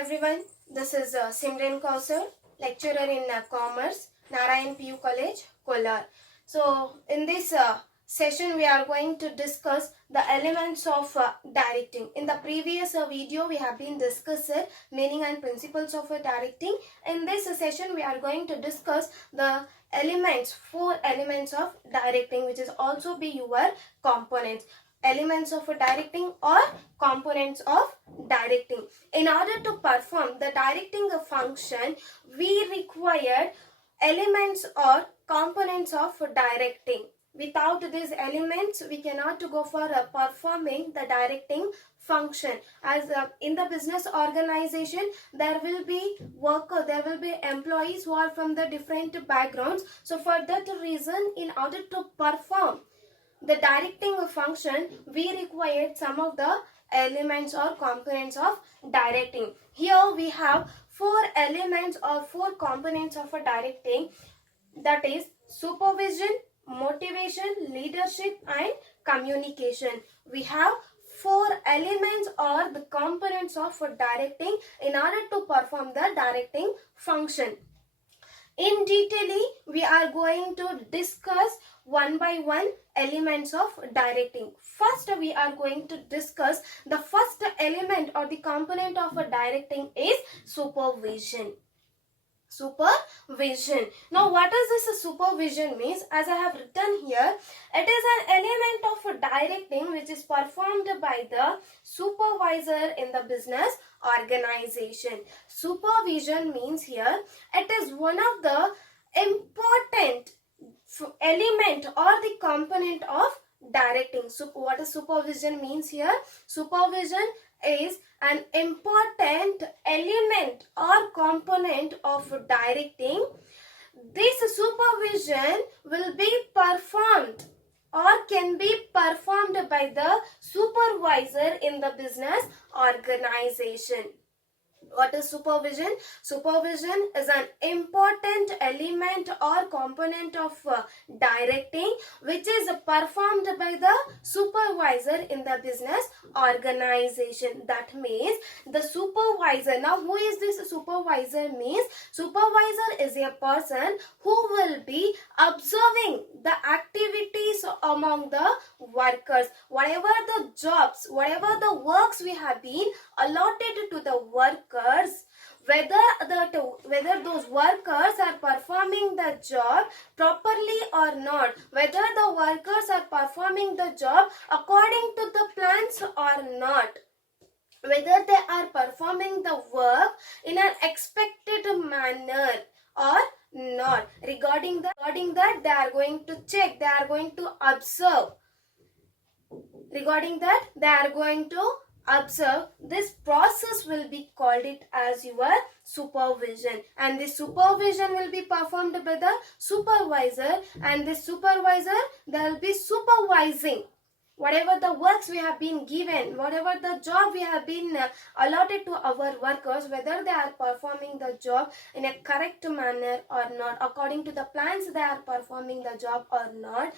everyone, this is Simran Kausar, lecturer in Commerce, Narayan PU College, Kolar. So, in this session, we are going to discuss the elements of directing. In the previous video, we have been discussing meaning and principles of directing. In this session, we are going to discuss the elements, 4 elements of directing, which is also be your components. Elements of directing or components of directing. In order to perform the directing function, we require elements or components of directing. Without these elements, we cannot go for performing the directing function. As in the business organization, there will be workers, there will be employees who are from the different backgrounds. So for that reason, in order to perform the directing function, we required some of the elements or components of directing. Here we have 4 elements or 4 components of a directing, that is supervision, motivation, leadership and communication. We have 4 elements or the components of directing in order to perform the directing function. In detail, we are going to discuss one by one elements of directing. First, we are going to discuss the first element or the component of a directing is supervision. Supervision. Now, what does this supervision means? As I have written here, it is an element of directing which is performed by the supervisor in the business organization. Supervision means here it is one of the important element or the component of directing. So, what does supervision means here? Supervision is an important element or component of directing. This supervision will be performed or can be performed by the supervisor in the business organization. What is supervision? Supervision is an important element or component of directing which is performed by the supervisor in the business organization. That means the supervisor. Now, who is this supervisor means? Supervisor is a person who will be observing the activities among the workers. Whatever the jobs, whatever the works we have been allotted to the workers, whether those workers are performing the job properly or not, whether the workers are performing the job according to the plans or not, whether they are performing the work in an expected manner or not. Regarding that, they are going to check, they are going to observe. Regarding that, they are going to observe. This process will be called it as your supervision, and this supervision will be performed by the supervisor, and this supervisor, they will be supervising whatever the works we have been given, whatever the job we have been allotted to our workers, whether they are performing the job in a correct manner or not, according to the plans they are performing the job or not,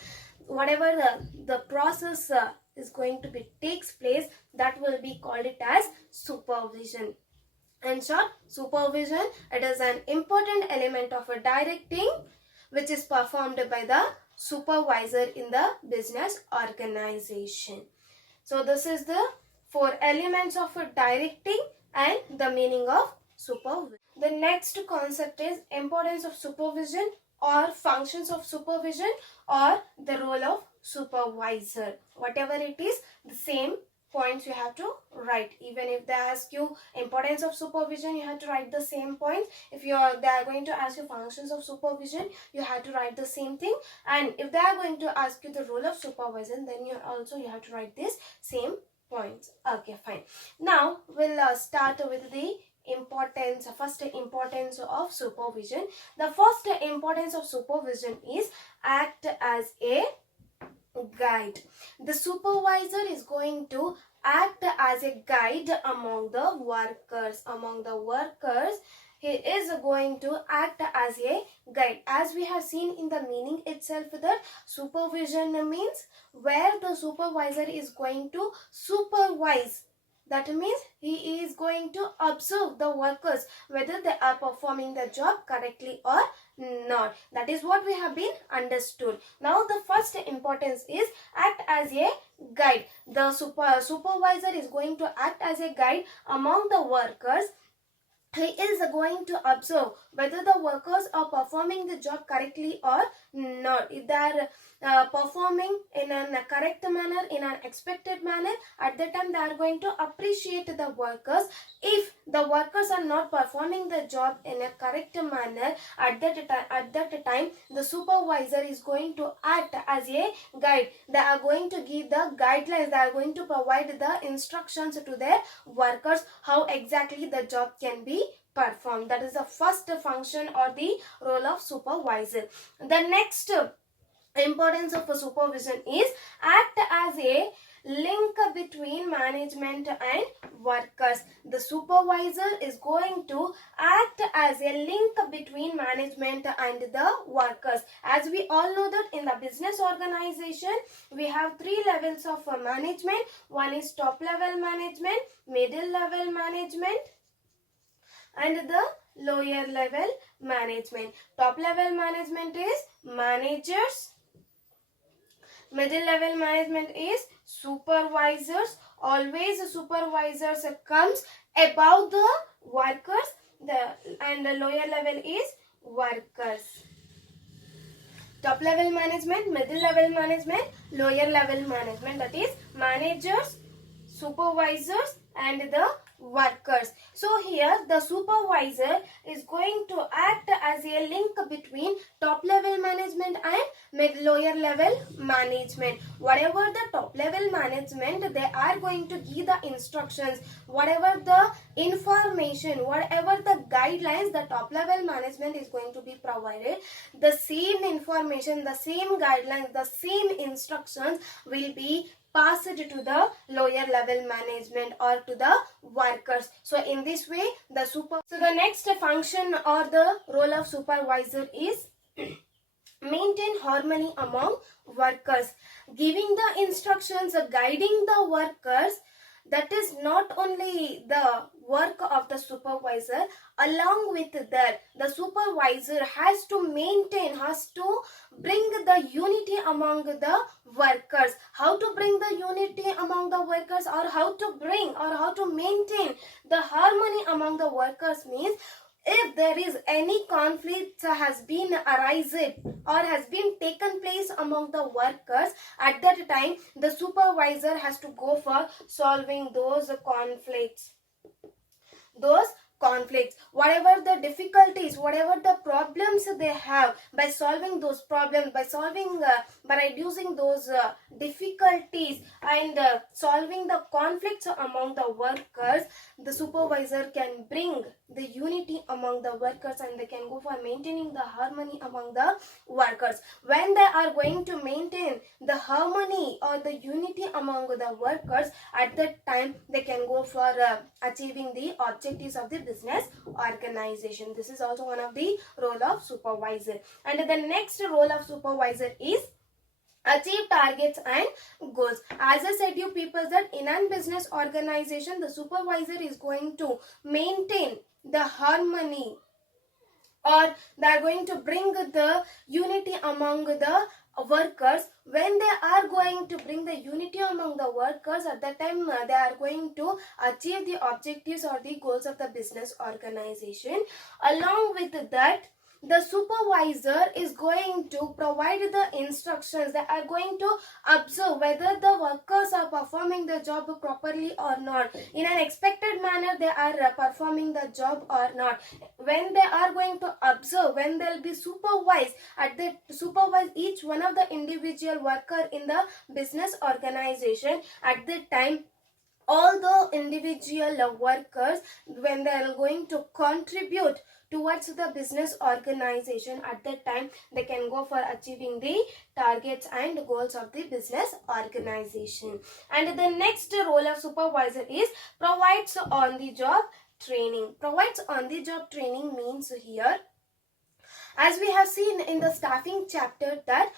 whatever the process is going to be takes place, that will be called it as supervision. In short, supervision, it is an important element of a directing which is performed by the supervisor in the business organization. So, this is the 4 elements of a directing and the meaning of supervision. The next concept is importance of supervision or functions of supervision or the role of supervisor. Whatever it is, the same points you have to write. Even if they ask you importance of supervision, you have to write the same points. If they are going to ask you functions of supervision, you have to write the same thing. And if they are going to ask you the role of supervision, then you have to write this same points. Okay, fine. Now we'll start with the first importance of supervision. The first importance of supervision is act as a guide. The supervisor is going to act as a guide among the workers. He is going to act as a guide. As we have seen in the meaning itself, that supervision means where the supervisor is going to supervise That means he is going to observe the workers whether they are performing the job correctly or not. That is what we have been understood. Now the first importance is act as a guide. The supervisor is going to act as a guide among the workers. He is going to observe whether the workers are performing the job correctly or not. If they are performing in a correct manner, in an expected manner, at that time they are going to appreciate the workers. If the workers are not performing the job in a correct manner, at that time the supervisor is going to act as a guide. They are going to give the guidelines, they are going to provide the instructions to their workers how exactly the job can be performed. That is the first function or the role of supervisor. The next importance of a supervision is act as a link between management and workers. The supervisor is going to act as a link between management and the workers. As we all know that in the business organization we have three levels of management. One is top level management, middle level management and the lower level management. Top level management is managers, middle level management is supervisors. Always supervisors comes above the workers, and the lower level is workers. Top level management, middle level management, lower level management, that is managers, supervisors and the workers. So here the supervisor is going to act as a link between top level management and lower level management. Whatever the top level management, they are going to give the instructions, whatever the information, whatever the guidelines the top level management is going to be provided, the same information, the same guidelines, the same instructions will be passed to the lower level management or to the workers. So in this way so the next function or the role of supervisor is maintain harmony among workers, giving the instructions, guiding the workers. That is not only the work of the supervisor. Along with that, the supervisor has to maintain, has to bring the unity among the workers. How to bring the unity among the workers, or how to bring or how to maintain the harmony among the workers means, if there is any conflict has been arisen or has been taken place among the workers, at that time the supervisor has to go for solving those conflicts. Whatever the difficulties, whatever the problems they have, by solving those problems, by reducing those difficulties and solving the conflicts among the workers, the supervisor can bring the unity among the workers and they can go for maintaining the harmony among the workers. When they are going to maintain the harmony or the unity among the workers, at that time they can go for achieving the objectives of the business organization. This is also one of the role of supervisor. And the next role of supervisor is achieve targets and goals. As I said you people that in a business organization, the supervisor is going to maintain the harmony, or they are going to bring the unity among the workers. When they are going to bring the unity among the workers, at that time they are going to achieve the objectives or the goals of the business organization. Along with that, the supervisor is going to provide the instructions. They are going to observe whether the workers are performing the job properly or not. In an expected manner, they are performing the job or not. When they are going to observe, when they will be supervised, supervise each one of the individual worker in the business organization, at that time all the individual workers, when they are going to contribute towards the business organization, at that time they can go for achieving the targets and goals of the business organization. And the next role of supervisor is provides on the job training. Provides on the job training means here As we have seen in the staffing chapter that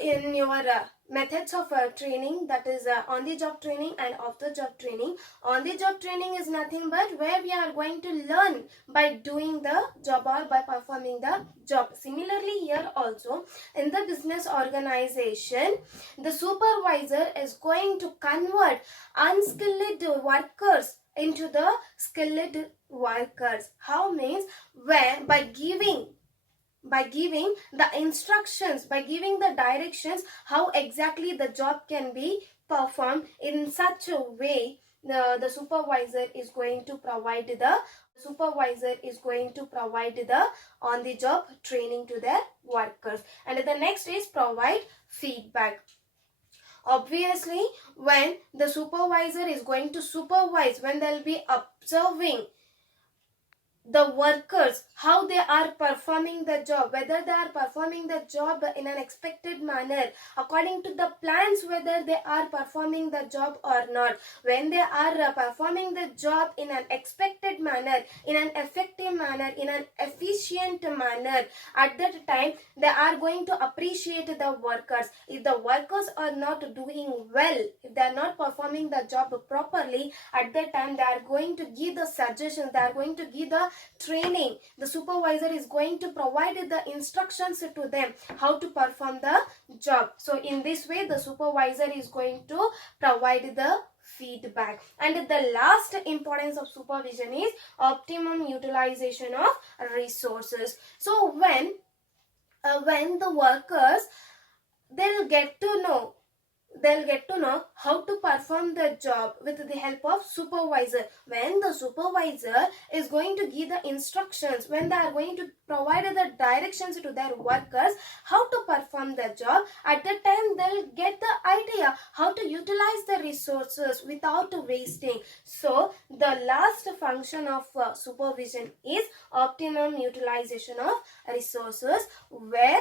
in your methods of training, that is on the job training and off the job training. On the job training is nothing but where we are going to learn by doing the job or by performing the job. Similarly here also in the business organization, the supervisor is going to convert unskilled workers into the skilled workers. How means? Where by giving the instructions, by giving the directions how exactly the job can be performed in such a way, the supervisor is going to provide the on the job training to their workers. And the next is provide feedback. Obviously, when the supervisor is going to supervise, when they'll be observing the workers how they are performing the job, whether they are performing the job in an expected manner according to the plans, whether they are performing the job or not. When they are performing the job in an expected manner, in an effective manner, in an efficient manner, at that time they are going to appreciate the workers. If the workers are not doing well, if they are not performing the job properly, at that time they are going to give the suggestions, they are going to give the training. The supervisor is going to provide the instructions to them how to perform the job. So in this way the supervisor is going to provide the feedback. And the last importance of supervision is optimum utilization of resources. So when the workers, they'll get to know how to perform the job with the help of supervisor. When the supervisor is going to give the instructions, when they are going to provide the directions to their workers how to perform the job, at that time they'll get the idea how to utilize the resources without wasting. So the last function of supervision is optimum utilization of resources, where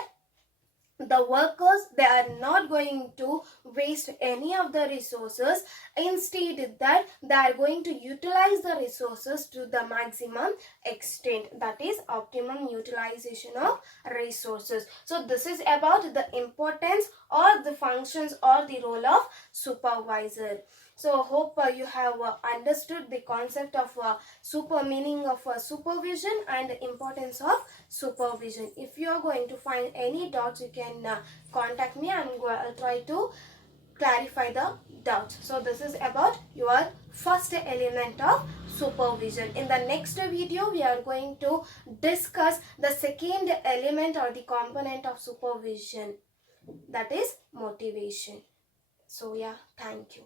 the workers, they are not going to waste any of the resources. Instead that they are going to utilize the resources to the maximum extent. That is optimum utilization of resources. So this is about the importance or the functions or the role of supervisor. So hope you have understood the concept of meaning of supervision and the importance of supervision. If you are going to find any doubts, you can contact me and I'll try to clarify the doubts. So this is about your first element of supervision. In the next video, we are going to discuss the second element or the component of supervision, that is motivation. So yeah, thank you.